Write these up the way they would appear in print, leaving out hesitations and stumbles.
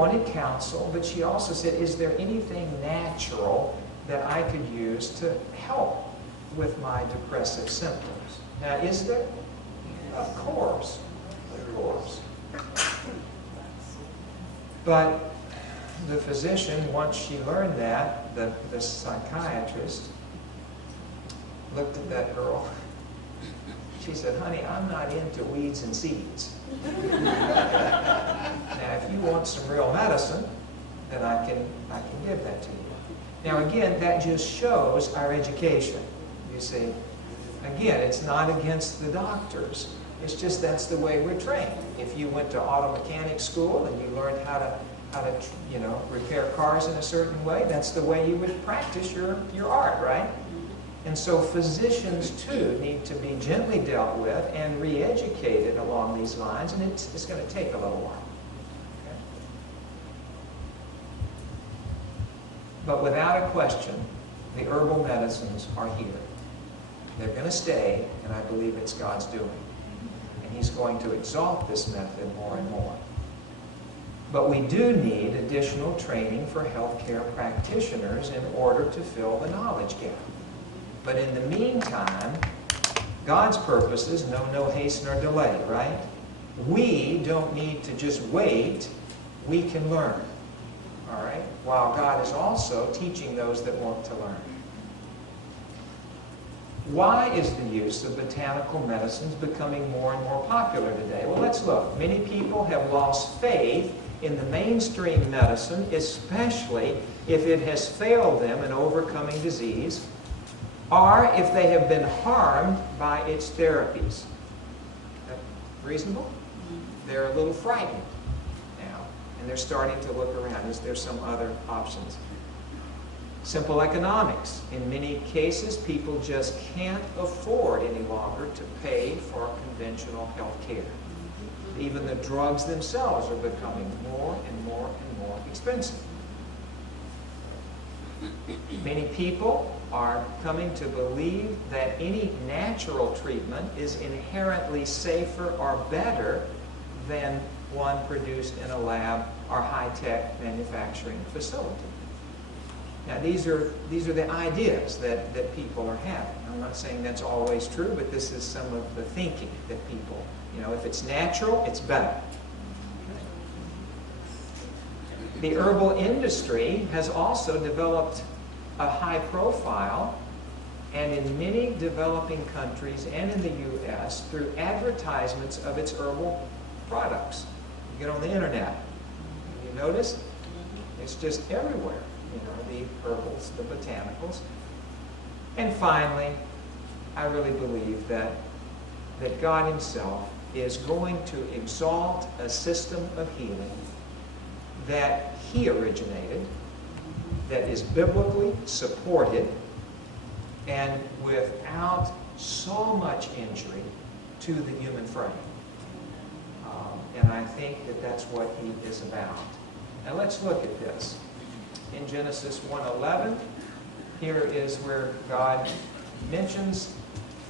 wanted counsel, but she also said, is there anything natural that I could use to help with my depressive symptoms? Now, is there? Of course. Of course. But the physician, once she learned that, the psychiatrist looked at that girl. She said, honey, I'm not into weeds and seeds. Now, if you want some real medicine, then I can give that to you. Now, again, that just shows our education. You see, again, it's not against the doctors. It's just that's the way we're trained. If you went to auto mechanic school and you learned how to repair cars in a certain way, that's the way you would practice your art, right? And so physicians, too, need to be gently dealt with and re-educated along these lines, and it's going to take a little while. Okay? But without a question, the herbal medicines are here. They're going to stay, and I believe it's God's doing. And He's going to exalt this method more and more. But we do need additional training for healthcare practitioners in order to fill the knowledge gap. But in the meantime, God's purposes know no haste nor delay, right? We don't need to just wait. We can learn, all right? While God is also teaching those that want to learn. Why is the use of botanical medicines becoming more and more popular today? Well, let's look. Many people have lost faith in the mainstream medicine, especially if it has failed them in overcoming disease, or if they have been harmed by its therapies. Is that reasonable? They're a little frightened now, and they're starting to look around. Is there some other options? Simple economics. In many cases, people just can't afford any longer to pay for conventional health care. Even the drugs themselves are becoming more and more and more expensive. Many people are coming to believe that any natural treatment is inherently safer or better than one produced in a lab or high-tech manufacturing facility. Now, these are the ideas that people are having. I'm not saying that's always true, but this is some of the thinking that people, if it's natural, it's better. The herbal industry has also developed a high profile, and in many developing countries and in the U.S. through advertisements of its herbal products. You get on the internet, you notice it's just everywhere. The herbals, the botanicals. And finally, I really believe that God Himself is going to exalt a system of healing that He originated, that is biblically supported, and without so much injury to the human frame. And I think that that's what He is about. Now let's look at this. In Genesis 1:11, here is where God mentions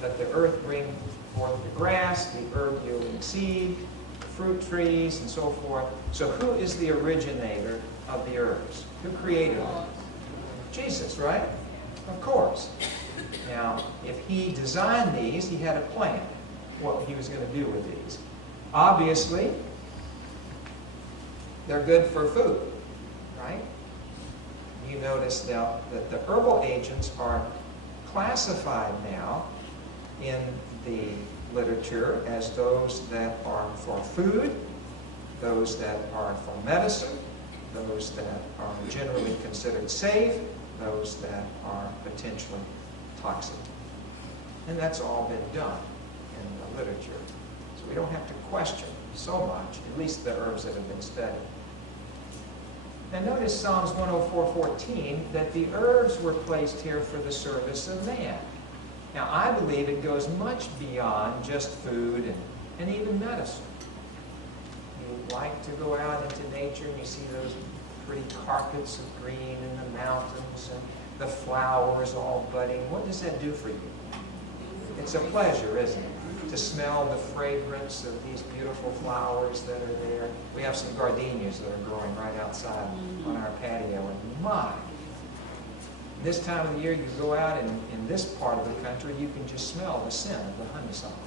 that the earth bring forth the grass, the herb yielding seed, the fruit trees, and so forth. So who is the originator of the herbs? Who created them? Jesus, right? Of course. Now, if He designed these, He had a plan what He was going to do with these. Obviously, they're good for food, right? You notice now that the herbal agents are classified now in the literature as those that are for food, those that are for medicine, those that are generally considered safe, those that are potentially toxic. And that's all been done in the literature. So we don't have to question so much, at least the herbs that have been studied. And notice Psalms 104:14, that the herbs were placed here for the service of man. Now, I believe it goes much beyond just food and even medicine. You like to go out into nature and you see those pretty carpets of green in the mountains and the flowers all budding. What does that do for you? It's a pleasure, isn't it? to smell the fragrance of these beautiful flowers that are there. We have some gardenias that are growing right outside on our patio, and my, this time of the year you go out in this part of the country, you can just smell the scent of the honeysuckle.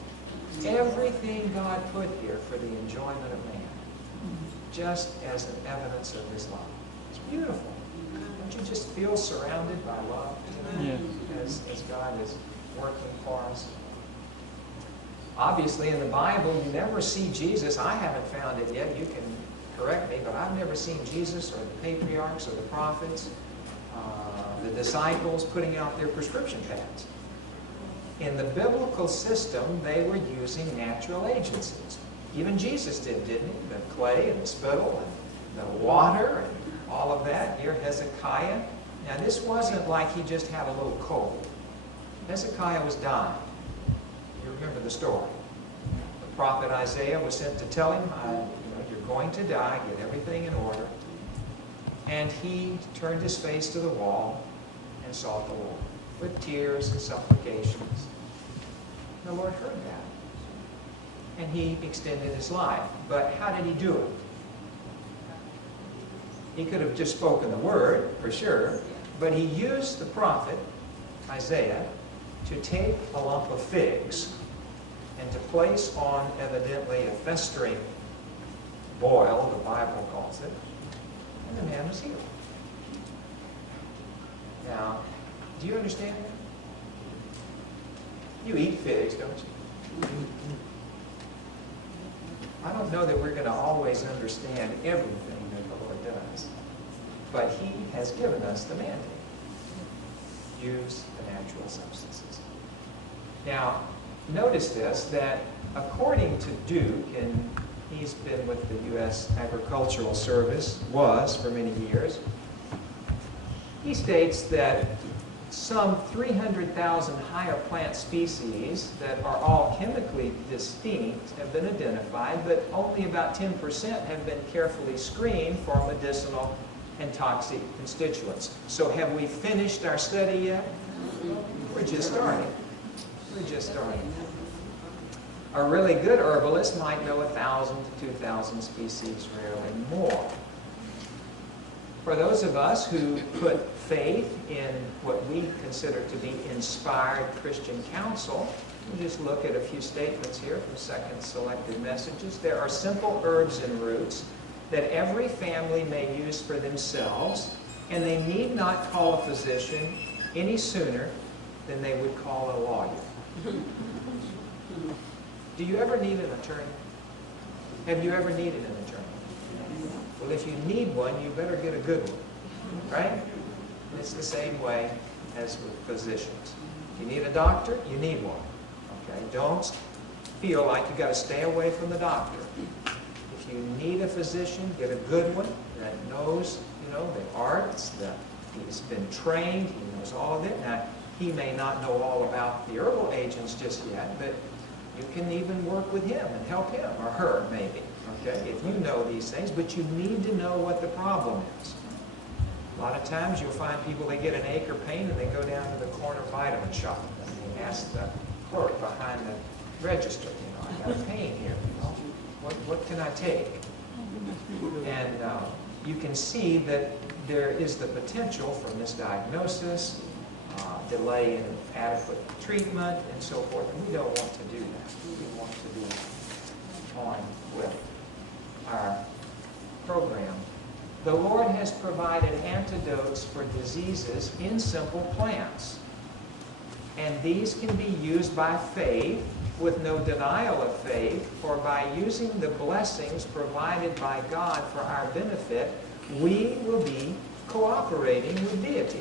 Everything God put here for the enjoyment of man, just as an evidence of His love. It's beautiful. Don't you just feel surrounded by love, as God is working for us? Obviously, in the Bible, you never see Jesus. I haven't found it yet. You can correct me, but I've never seen Jesus or the patriarchs or the prophets, the disciples putting out their prescription pads. In the biblical system, they were using natural agencies. Even Jesus didn't he? The clay and the spittle and the water and all of that. Here, Hezekiah. Now, this wasn't like he just had a little cold. Hezekiah was dying. You remember the story. The prophet Isaiah was sent to tell him, you're going to die, get everything in order. And he turned his face to the wall and sought the Lord with tears and supplications. The Lord heard that. And He extended his life. But how did He do it? He could have just spoken the word, for sure, but He used the prophet, Isaiah, to take a lump of figs and to place on, evidently, a festering boil, the Bible calls it, and the man was healed. Now, do you understand that? You eat figs, don't you? I don't know that we're going to always understand everything that the Lord does, but He has given us the mandate. Use the natural substances. Now, notice this, that according to Duke, and he's been with the U.S. Agricultural Service, was for many years, he states that some 300,000 higher plant species that are all chemically distinct have been identified, but only about 10% have been carefully screened for medicinal and toxic constituents. So have we finished our study yet? We're just starting. We're just starting. A really good herbalist might know 1,000 to 2,000 species, rarely more. For those of us who put faith in what we consider to be inspired Christian counsel, we'll just look at a few statements here from Second Selected Messages. There are simple herbs and roots that every family may use for themselves, and they need not call a physician any sooner than they would call a lawyer. Do you ever need an attorney? Have you ever needed an attorney? Well, if you need one, you better get a good one, right? And it's the same way as with physicians. If you need a doctor, you need one. Okay? Don't feel like you've got to stay away from the doctor. If you need a physician, get a good one that knows, the arts, that he's been trained, he knows all of it. Now, he may not know all about the herbal agents just yet, but you can even work with him and help him, or her maybe, okay, if you know these things, but you need to know what the problem is. A lot of times you'll find people, they get an ache or pain and they go down to the corner vitamin shop and they ask the clerk behind the register, I got a pain here, what can I take? And you can see that there is the potential for misdiagnosis, delay in adequate treatment, and so forth. And we don't want to do that. We want to be on with our program. The Lord has provided antidotes for diseases in simple plants. And these can be used by faith, with no denial of faith, or by using the blessings provided by God for our benefit, we will be cooperating with deity.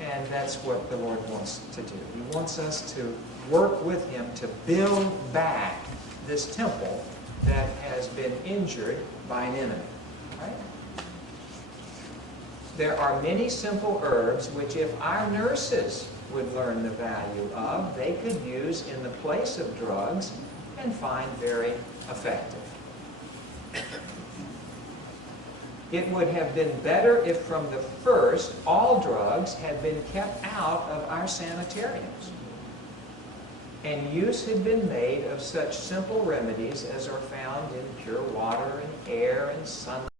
And that's what the Lord wants to do. He wants us to work with Him to build back this temple that has been injured by an enemy. Right? There are many simple herbs which, if our nurses would learn the value of, they could use in the place of drugs and find very effective. It would have been better if from the first all drugs had been kept out of our sanitariums. and use had been made of such simple remedies as are found in pure water and air and sunlight